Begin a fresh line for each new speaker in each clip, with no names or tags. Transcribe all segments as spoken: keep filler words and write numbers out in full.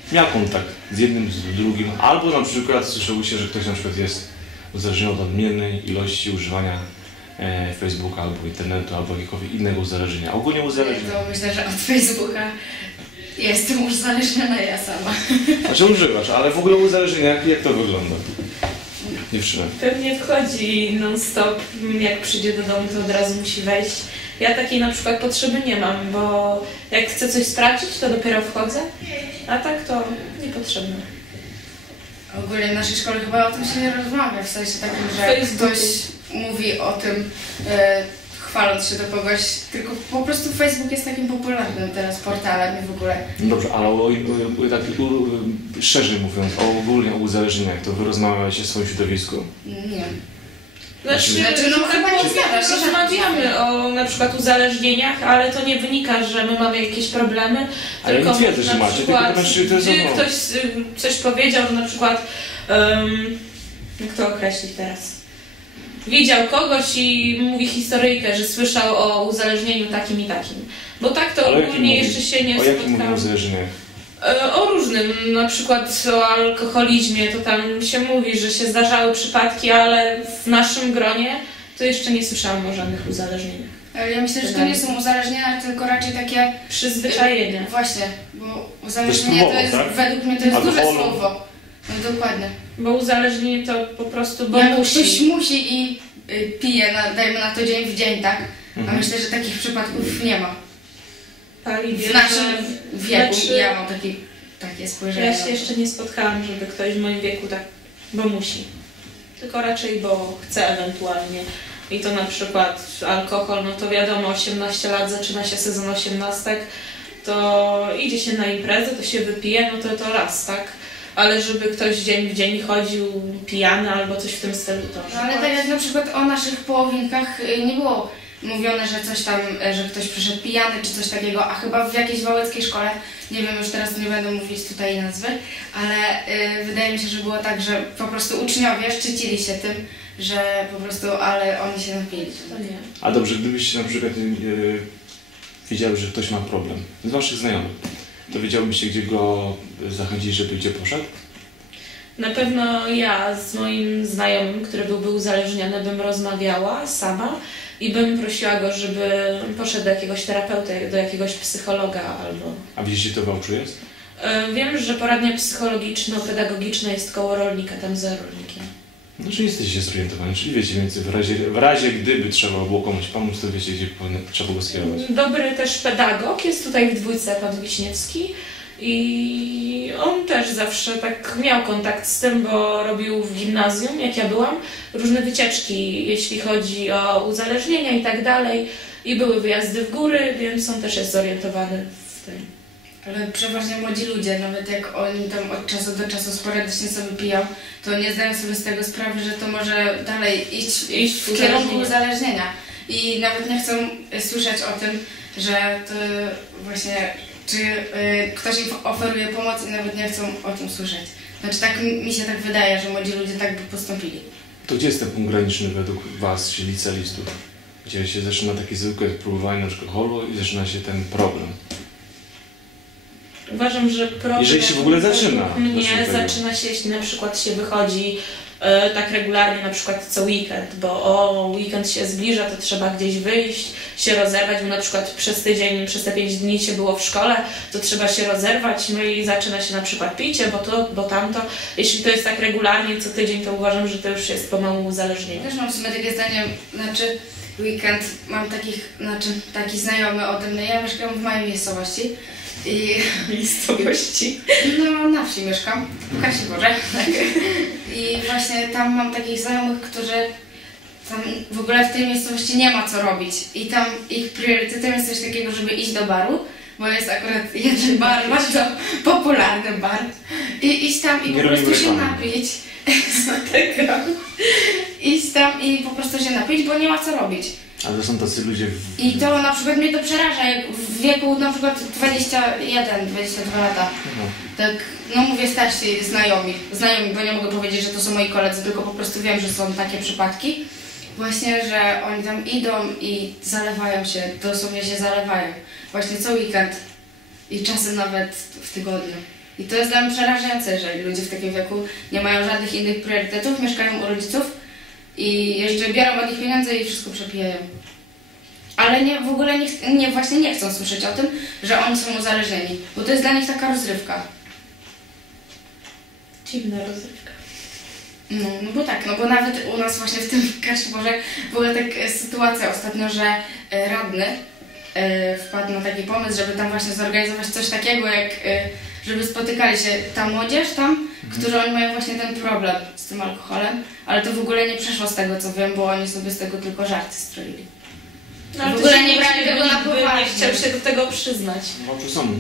miał kontakt z jednym, z drugim, albo na przykład słyszało się, że ktoś na przykład jest uzależniony od nadmiernej ilości używania e, Facebooka albo internetu, albo jakiegoś innego uzależnienia. Ogólnie uzależnienia.
To myślę, że od Facebooka jestem uzależniona ja sama.
Znaczy używasz, ale w ogóle uzależnienia, jak, jak to wygląda? Dziewczyna.
Pewnie wchodzi non-stop, jak przyjdzie do domu, to od razu musi wejść. Ja takiej na przykład potrzeby nie mam, bo jak chcę coś sprawdzić, to dopiero wchodzę, a tak to niepotrzebne.
Ogólnie w naszej szkole chyba o tym się nie rozmawia, w sensie takim, że
Facebooku.
ktoś mówi o tym, e, chwaląc się do kogoś, tylko po prostu Facebook jest takim popularnym teraz portalem i w ogóle.
No dobrze, ale o, o, o, tak u, szerzej mówiąc, o ogólnie o uzależnieniach, to wy rozmawiacie w swoim środowisku?
Nie.
Znaczy,
Znaczy, no chyba nie zgadza się.
rozmawiamy o na przykład uzależnieniach, ale to nie wynika, że my mamy jakieś problemy.
Ale
tylko
nie twierdzę, że
na
macie,
przykład,
tylko to znaczy, to jest
gdy
ono.
ktoś y, coś powiedział, że na przykład, um, jak to określić teraz? Widział kogoś i mówi historyjkę, że słyszał o uzależnieniu takim i takim. Bo tak to
Ale
ogólnie
jakim
jeszcze się nie
O jakim mówimy
spotkałam.
uzależnieniach?
E, O różnym, na przykład o alkoholizmie, to tam się mówi, że się zdarzały przypadki, ale w naszym gronie to jeszcze nie słyszałam o żadnych uzależnieniach.
Ale ja myślę, że to nie są uzależnienia, tylko raczej takie...
Przyzwyczajenia.
Właśnie, bo uzależnienie to jest,
To jest słowo, tak?
według mnie to jest duże
Alkoholu.
słowo. No dokładnie.
Bo uzależnienie to po prostu, bo
Jak
musi.
ktoś musi i y, pije, na, dajmy na to dzień w dzień, tak? A
Mhm.
myślę, że takich przypadków nie ma.
Pali
W
bierze-
naszym wieku
Znaczy,
ja mam taki, takie spojrzenie.
ja
na
się
to.
jeszcze nie spotkałam, żeby ktoś w moim wieku tak, bo musi. Tylko raczej, bo chce ewentualnie. I to na przykład alkohol, no to wiadomo, osiemnaście lat zaczyna się sezon osiemnastek, to idzie się na imprezę, to się wypije, no to to raz, tak? Ale żeby ktoś dzień w dzień chodził pijany albo coś w tym stylu, to...
No ale tak jak na przykład o naszych połowinkach y, nie było mówione, że coś tam, y, że ktoś przyszedł pijany czy coś takiego, a chyba w jakiejś wałęckiej szkole, nie wiem, już teraz nie będę mówić tutaj nazwy, ale y, wydaje mi się, że było tak, że po prostu uczniowie szczycili się tym, że po prostu, ale oni się napili.
To nie.
A dobrze, gdybyście na przykład yy, wiedziały, że ktoś ma problem z waszych znajomych, to wiedziałbyście, gdzie go zachęcić, żeby gdzie poszedł?
Na pewno ja z moim znajomym, który byłby uzależniony, bym rozmawiała sama i bym prosiła go, żeby poszedł do jakiegoś terapeuty, do jakiegoś psychologa albo...
A wiecie, gdzie to w Wałczu jest?
E, Wiem, że poradnia psychologiczno-pedagogiczna jest koło rolnika, tam za rolnikiem.
No, czyli jesteście zorientowani, czyli wiecie więcej, w razie, w razie gdyby trzeba było komuś pomóc, to wiecie, gdzie powinno- trzeba go skierować.
Dobry też pedagog jest tutaj w dwójce, pan Wiśniewski. I on też zawsze tak miał kontakt z tym, bo robił w gimnazjum, jak ja byłam, różne wycieczki, jeśli chodzi o uzależnienia i tak dalej. I były wyjazdy w góry, więc on też jest zorientowany w tym.
Ale przeważnie młodzi ludzie, nawet jak oni tam od czasu do czasu sporadycznie sobie piją, to nie zdają sobie z tego sprawy, że to może dalej iść,
Iść
w
w
kierunku
uzależnienie.
uzależnienia. I nawet nie chcą y, słyszeć o tym, że to właśnie, czy y, ktoś im oferuje pomoc i nawet nie chcą o tym słyszeć. Znaczy tak mi mi się tak wydaje, że młodzi ludzie tak by postąpili.
To gdzie jest ten punkt graniczny według was, czyli licealistów? Gdzie się zaczyna takie zwykłe próbowanie alkoholu i zaczyna się ten problem?
Uważam, że problem
Jeżeli się w ogóle zaczyna.
mnie
Znaczy tego.
zaczyna się, jeśli na przykład się wychodzi e, tak regularnie, na przykład co weekend, bo o, weekend się zbliża, to trzeba gdzieś wyjść, się rozerwać, bo na przykład przez tydzień, przez te pięć dni się było w szkole, to trzeba się rozerwać, no i zaczyna się na przykład picie, bo to, bo tamto. Jeśli to jest tak regularnie co tydzień, to uważam, że to już jest pomału uzależnienie.
Też mam w sumie takie zdanie, znaczy weekend mam takich, znaczy taki znajomy ode mnie, ja mieszkam w mojej miejscowości i
Miejscowości.
no na wsi mieszkam, w Kasiborze, tak. I właśnie tam mam takich znajomych, którzy tam w ogóle w tej miejscowości nie ma co robić i tam ich priorytetem jest coś takiego, żeby iść do baru, bo jest akurat jeden bar, bardzo popularny bar i iść tam i
Nie
po prostu
robimy
się
reklamy.
napić. Iść tam i po prostu się napić, bo nie ma co robić.
Ale to są tacy ludzie w...
I to na przykład mnie to przeraża, jak w wieku na przykład dwadzieścia jeden dwadzieścia dwa lata.
No.
Tak, no mówię starsi znajomi, znajomi, bo nie mogę powiedzieć, że to są moi koledzy, tylko po prostu wiem, że są takie przypadki. Właśnie, że oni tam idą i zalewają się, dosłownie się zalewają. Właśnie co weekend i czasem nawet w tygodniu. I to jest dla mnie przerażające, że ludzie w takim wieku nie mają żadnych innych priorytetów, mieszkają u rodziców i jeszcze biorą od nich pieniądze i wszystko przepijają. Ale nie, w ogóle nie, ch- nie, właśnie nie chcą słyszeć o tym, że oni są uzależnieni, bo to jest dla nich taka rozrywka.
Dziwna rozrywka.
No, no bo tak, no bo nawet u nas właśnie w tym Kaszyborze była taka sytuacja ostatnio, że e, radny e, wpadł na taki pomysł, żeby tam właśnie zorganizować coś takiego, jak e, żeby spotykali się ta młodzież tam, mhm. którzy oni mają właśnie ten problem z tym alkoholem, ale to w ogóle nie przeszło z tego co wiem, bo oni sobie z tego tylko żarty stroili.
No,
w
w
ogóle
ogóle
nie
nie
brali tego na poważnie.
Nie chciał się do tego przyznać.
W Wałczu są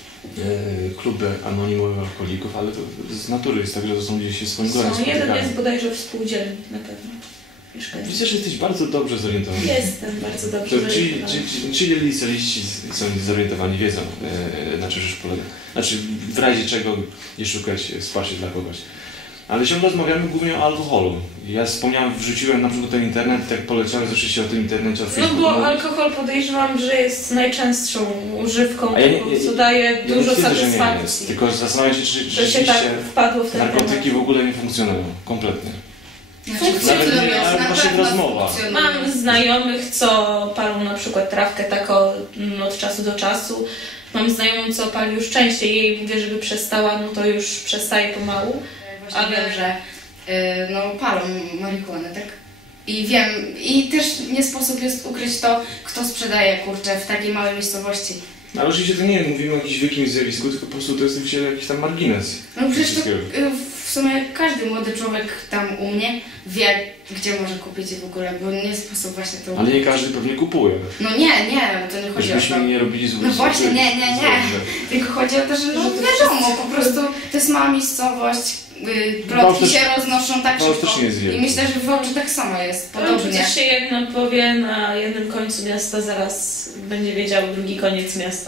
e, kluby anonimowych alkoholików, ale to z natury jest tak, że to są gdzieś się swoim gronem
Są, jeden
spotykają.
jest bodajże w spółdzielni na pewno. Mieszkają.
Widzę, że jesteś bardzo dobrze zorientowany.
Jestem bardzo dobrze
To ci,
zorientowany.
ci, ci, ci licealiści są zorientowani, wiedzą e, na czym rzecz polega. Znaczy w razie czego nie szukać wsparcia dla kogoś. Ale ciągle rozmawiamy głównie o alkoholu. Ja wspomniałem, wrzuciłem na przykład ten internet, tak poleciałem oczywiście o tym internecie, o
No
Facebooku.
bo alkohol podejrzewam, że jest najczęstszą używką,
A ja nie-
co daje
Ja
dużo
nie twierdzę, że nie jest,
satysfakcji.
tylko zastanawiam się, czy
Że się
rzeczywiście
tak wpadło w ten
narkotyki
temat.
w ogóle nie funkcjonują. Kompletnie.
Funkcjonują,
Nawet nie-
na
ale w naszych
pewno
rozmowach.
funkcjonują.
Mam znajomych, co palą na przykład trawkę taką mm, od czasu do czasu. Mam znajomą, co pali już częściej. Jej mówię, żeby przestała, no to już przestaje pomału.
Właśnie
Ale-
wiem, że y, no, palą marihuanę, tak? I wiem, i też nie sposób jest ukryć to, kto sprzedaje, kurczę, w takiej małej miejscowości.
No, ale oczywiście to nie mówimy o jakimś wielkim zjawisku, tylko po prostu to jest oczywiście jakiś tam margines.
No przecież to
wszystkiego.
y, w sumie każdy młody człowiek tam u mnie wie, gdzie może kupić je w ogóle, bo nie sposób właśnie to...
Ale nie każdy pewnie kupuje.
No nie, nie, to nie chodzi o to.
Żebyśmy nie robili złych
No właśnie,
złych-
nie, nie, nie.
złych-
Tylko chodzi o to, że no
Że to
wiadomo, po prostu to jest mała miejscowość, y,
Wałcz
plotki
też-
się roznoszą tak
Wałcz
szybko.
też nie jest wielki.
I myślę, że w Wałczu tak samo jest,
Podobnie.
podobnie.
Coś się jedno powie na jednym końcu miasta, zaraz będzie wiedział drugi koniec miasta.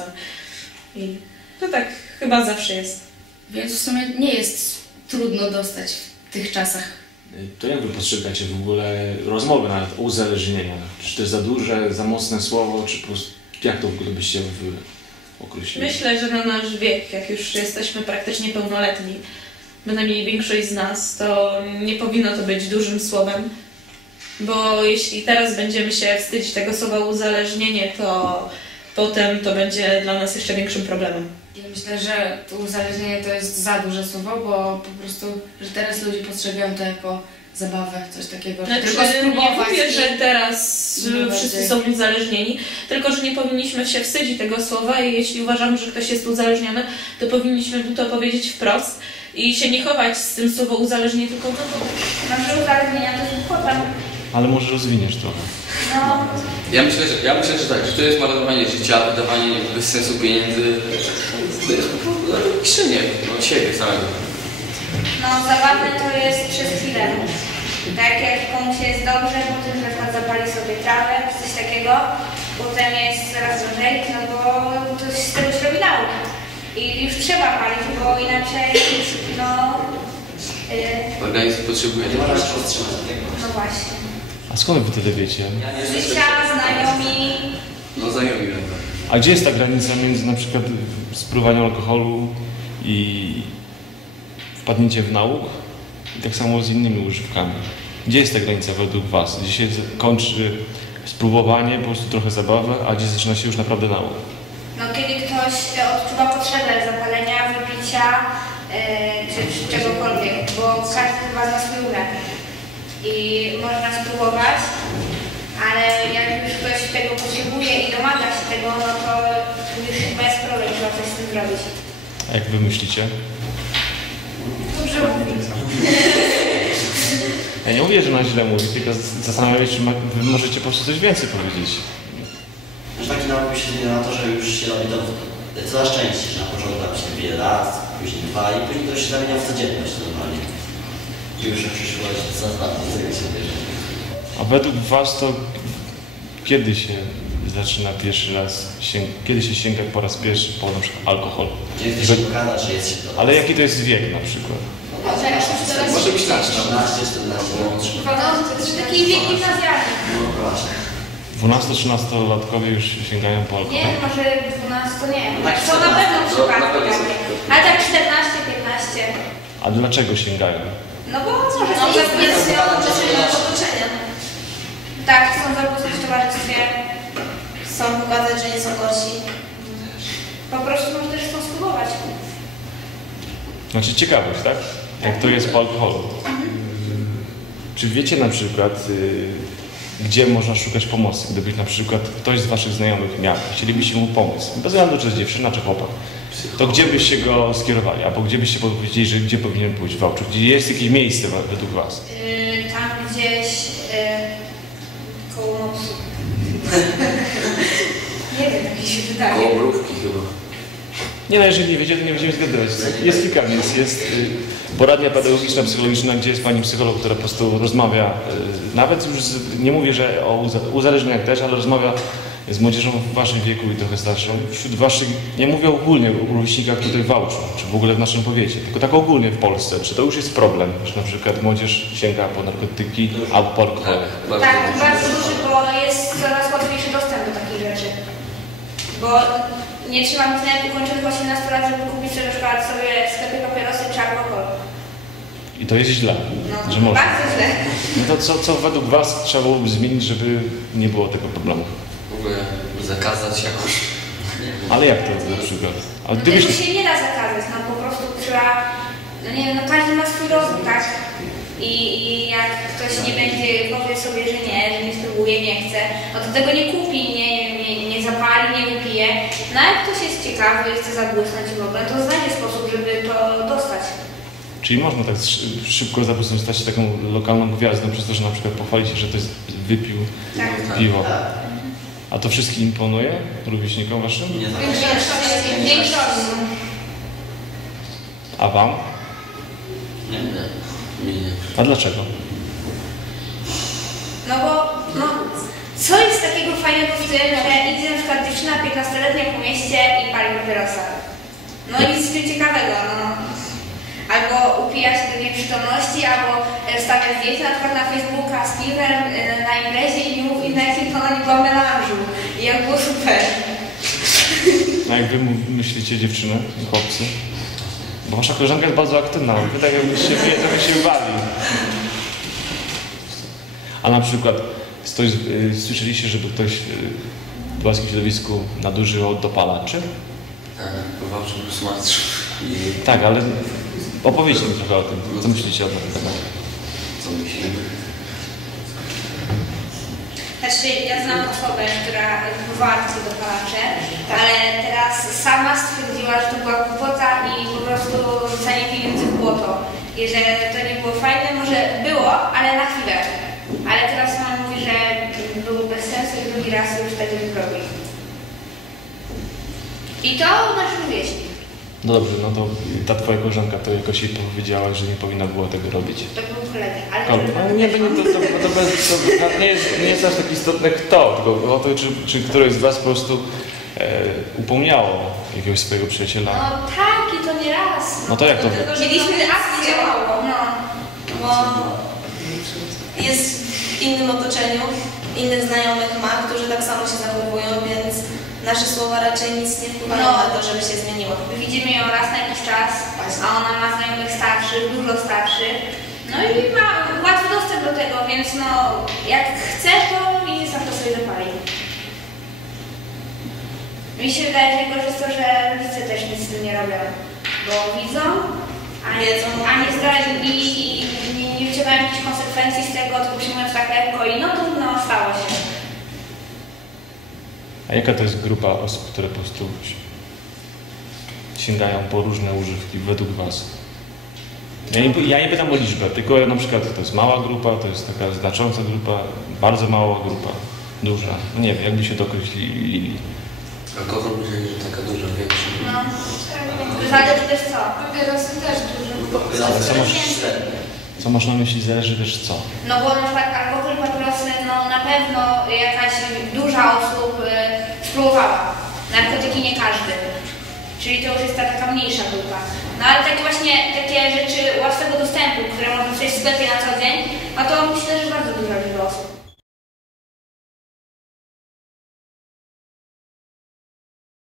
I to tak chyba zawsze jest.
Więc w sumie nie jest trudno dostać w tych czasach.
To jak wy postrzegacie w ogóle rozmowy nawet o uzależnieniach? Czy to jest za duże, za mocne słowo, czy po prostu jak to w ogóle byście wy określili?
Myślę, że na nasz wiek, jak już jesteśmy praktycznie pełnoletni, bynajmniej większość z nas, to nie powinno to być dużym słowem, bo jeśli teraz będziemy się wstydzić tego słowa uzależnienie, to potem to będzie dla nas jeszcze większym problemem.
Ja myślę, że to uzależnienie to jest za duże słowo, bo po prostu, że teraz ludzie postrzegają to jako zabawę, coś takiego, że
Znaczy,
tylko
nie
spróbować.
mówię,
i-
że teraz
Nie
y, wszyscy
bardziej.
są uzależnieni, tylko że nie powinniśmy się wstydzić tego słowa i jeśli uważamy, że ktoś jest uzależniony, to powinniśmy mu to powiedzieć wprost i się nie chować z tym słowem uzależnienie, tylko no to
Nasze uzależnienia to jest potem.
Ale może rozwiniesz trochę.
No,
Ja myślę, że, ja myślę, że tak, że to jest marnowanie życia, wydawanie bez sensu pieniędzy, to jest po prostu niszczenie no, siebie samego.
no zabawne to jest przez chwilę. Tak jak komuś jest dobrze, potem na przykład zapali sobie trawę czy coś takiego, potem jest coraz gorzej, no bo to się z tego się robi nauk. I już trzeba palić, bo inaczej no, yy,
Organizm potrzebuje tego.
no właśnie.
A skąd wy tyle wiecie?
Życia, znajomi,
No znajomi wiem.
A gdzie jest ta granica między na przykład spróbowaniem alkoholu i wpadnięciem w nauk? I tak samo z innymi używkami. Gdzie jest ta granica według was? Gdzie się kończy spróbowanie, po prostu trochę zabawy, a gdzie zaczyna się już naprawdę nauk?
no kiedy ktoś e, odczuwa potrzebę zapalenia, wypicia e, czy, czy czegokolwiek, bo każdy chyba ma swój umiar. I można spróbować, ale jak już ktoś tego potrzebuje i domaga się tego, no to już chyba jest problem, trzeba coś z tym zrobić.
A jak wy myślicie?
Dobrze mówić.
Ja nie mówię, że na źle mówi, tylko zastanawiam się, czy ma- wy możecie po prostu coś więcej powiedzieć.
Że taki nauk się zmienia na to, że już się robi to w- coraz częściej, że na początku tam się bije raz, później dwa i później to się zamienia w codzienność normalnie. I już w przyszłość coraz bardziej tego się bierze.
A według was to kiedy się zaczyna pierwszy raz, sięg- kiedy się sięga po raz pierwszy po na przykład alkohol?
Kiedy ktoś się pokaza, że jest się to.
Ale jaki to jest wiek na przykład?
Może być tak, no.
trzynaście czternaście lat.
No, to jest taki wiek gimnazjalny.
No właśnie.
W dwunasto-trzynastolatkowie już sięgają po alkohol?
Nie, może dwanaście, nie.
Tak,
Są na pewno
No, na
przypadki
pewno są.
takie. Ale tak czternaście, piętnaście.
A dlaczego sięgają?
No bo może
No,
sobie
jest kwestia otoczenia. otoczenia.
Tak, chcą zabłysnąć w towarzystwie.
Chcą pokazać, że nie są gorsi.
Po prostu może też chcą spróbować.
Znaczy ciekawość, tak? Jak to jest po alkoholu. Czy wiecie na przykład, y, gdzie można szukać pomocy? Gdyby na przykład ktoś z waszych znajomych miał, chcielibyście mu pomóc, bez względu czy jest dziewczyna, czy chłopak, to gdzie byście go skierowali? Albo gdzie byście powiedzieli, że gdzie powinien pójść w Wałczu? Gdzie jest jakieś miejsce według was?
Yy, tam gdzieś yy, koło nosu. Nie wiem, jak mi się wydaje.
Koło mrówki chyba.
Nie no, jeżeli nie wiecie, to nie będziemy zgadywać. Jest kilka miejsc. Jest y, poradnia pedagogiczna, psychologiczna, gdzie jest pani psycholog, która po prostu rozmawia, y, nawet już z, nie mówię, że o uza- uzależnieniach też, ale rozmawia z młodzieżą w waszym wieku i trochę starszą. Wśród waszych, nie mówię ogólnie o rówieśnikach tutaj w Wałczu, czy w ogóle w naszym powiecie, tylko tak ogólnie w Polsce. Czy to już jest problem, że na przykład młodzież sięga po narkotyki albo po alkohol?
bardzo
Tak,
dobrze.
bardzo duży, bo jest coraz łatwiejszy dostęp do takich rzeczy. Bo nie trzeba mieć nawet ukończonych osiemnastu lat, żeby kupić sobie na przykład sobie w sklepie papierosy czy alkohol.
I to jest źle,
No,
że można.
bardzo źle.
No to co, co według was trzeba byłoby zmienić, żeby nie było tego problemu?
W ogóle zakazać jakoś.
Ale jak to na przykład? A
No
gdybyś...
tego się nie da zakazać, no po prostu trzeba, no nie wiem, no każdy ma swój rozum, tak? I, I jak ktoś nie będzie, powie sobie, że nie, że nie spróbuje, nie chce, no to tego nie kupi, nie, nie, nie zapali, nie wypije. No a jak ktoś jest ciekawy i chce zabłysnąć w ogóle, to znajdzie sposób, żeby to dostać.
Czyli można tak szy- szybko po prostu stać się taką lokalną gwiazdą przez to, że na przykład pochwali się, że ktoś wypił
Tak.
piwo. A to wszystkim imponuje? Rówieśnikom waszym?
Nie tak.
Większość, większość.
A wam?
Nie, nie.
Mi nie.
A dlaczego?
No bo, no, co jest takiego fajnego w tym, że idzie na przykład dziewczyna piętnastoletnia po mieście i pali papierosa. No nic z tym ciekawego, no. Albo upija się do nieprzytomności, albo e, stawia zdjęcia na przykład na Facebooka z piwem e, na imprezie i mówi, na jakim to ona nie była w melanżu. I jak było super.
A jak wy mu- myślicie dziewczyny i chłopcy? Bo wasza koleżanka jest bardzo aktywna, wy tak jakbyście wy trochę się bali. A na przykład ktoś, y, słyszeliście, żeby ktoś y, w polskim środowisku nadużywał dopalaczy?
W Wałczu był smartszy. I
Tak, ale opowiedzcie mi trochę o tym. Co myślicie o tym temacie?
co myślimy?
Znaczy, ja znam osobę, która próbowała takie dopalacze, ale teraz sama stwierdziła, że to była głupota i po prostu rzucanie pieniędzy w błoto. I że to nie było fajne, może było, ale na chwilę. Ale teraz sama mówi, że było bez sensu i drugi raz już tego nie robi. I to nasz rówieśnik.
No dobrze, no to ta twoja koleżanka to jakoś jej powiedziała, że nie powinna było tego robić.
To był kolega, ale...
Ale no, nie, to, nie- to, to, to, bez, to nie, jest, nie jest aż tak istotne kto, tylko o to, czy, czy któreś z was po prostu e, upomniało jakiegoś swojego przyjaciela.
No tak, i to nie raz.
No to jak to?
Mieliśmy akcję, no.
Bo jest w innym otoczeniu, innych znajomych ma, którzy tak samo się zachowują, więc nasze słowa raczej nic nie wpływają
No.
na to, żeby się zmieniło.
Widzimy ją raz na jakiś czas, a ona ma znajomych starszych, dużo starszych. No i ma łatwy dostęp do tego, więc no jak chce, to i sam to sobie zapali. Mi się wydaje, że gorzej jest to, że rodzice też nic z tym nie robią, bo widzą, a nie,
Wiedzą.
a nie zdradzi i, i nie, nie wyciągają jakichś konsekwencji z tego, tylko przyjmując tak lekko i no to no, stało się.
A jaka to jest grupa osób, które po prostu sięgają po różne używki według was? Ja nie, ja nie pytam o liczbę, tylko na przykład to jest mała grupa, to jest taka znacząca grupa, bardzo mała grupa, duża. No nie wiem, jakby się to określili.
Alkohol myślę, że taka duża, większa.
No, zależy też co.
Papierosy też dużo.
Ale co masz, co masz na myśli, zależy też co?
No bo na przykład alkohol, papierosy, no na pewno jakaś duża osób y, spróbowała. Narkotyki nie każdy. Czyli to już jest ta taka mniejsza grupa. No ale takie właśnie takie rzeczy łatwego dostępu, które można sobie w sklepie na co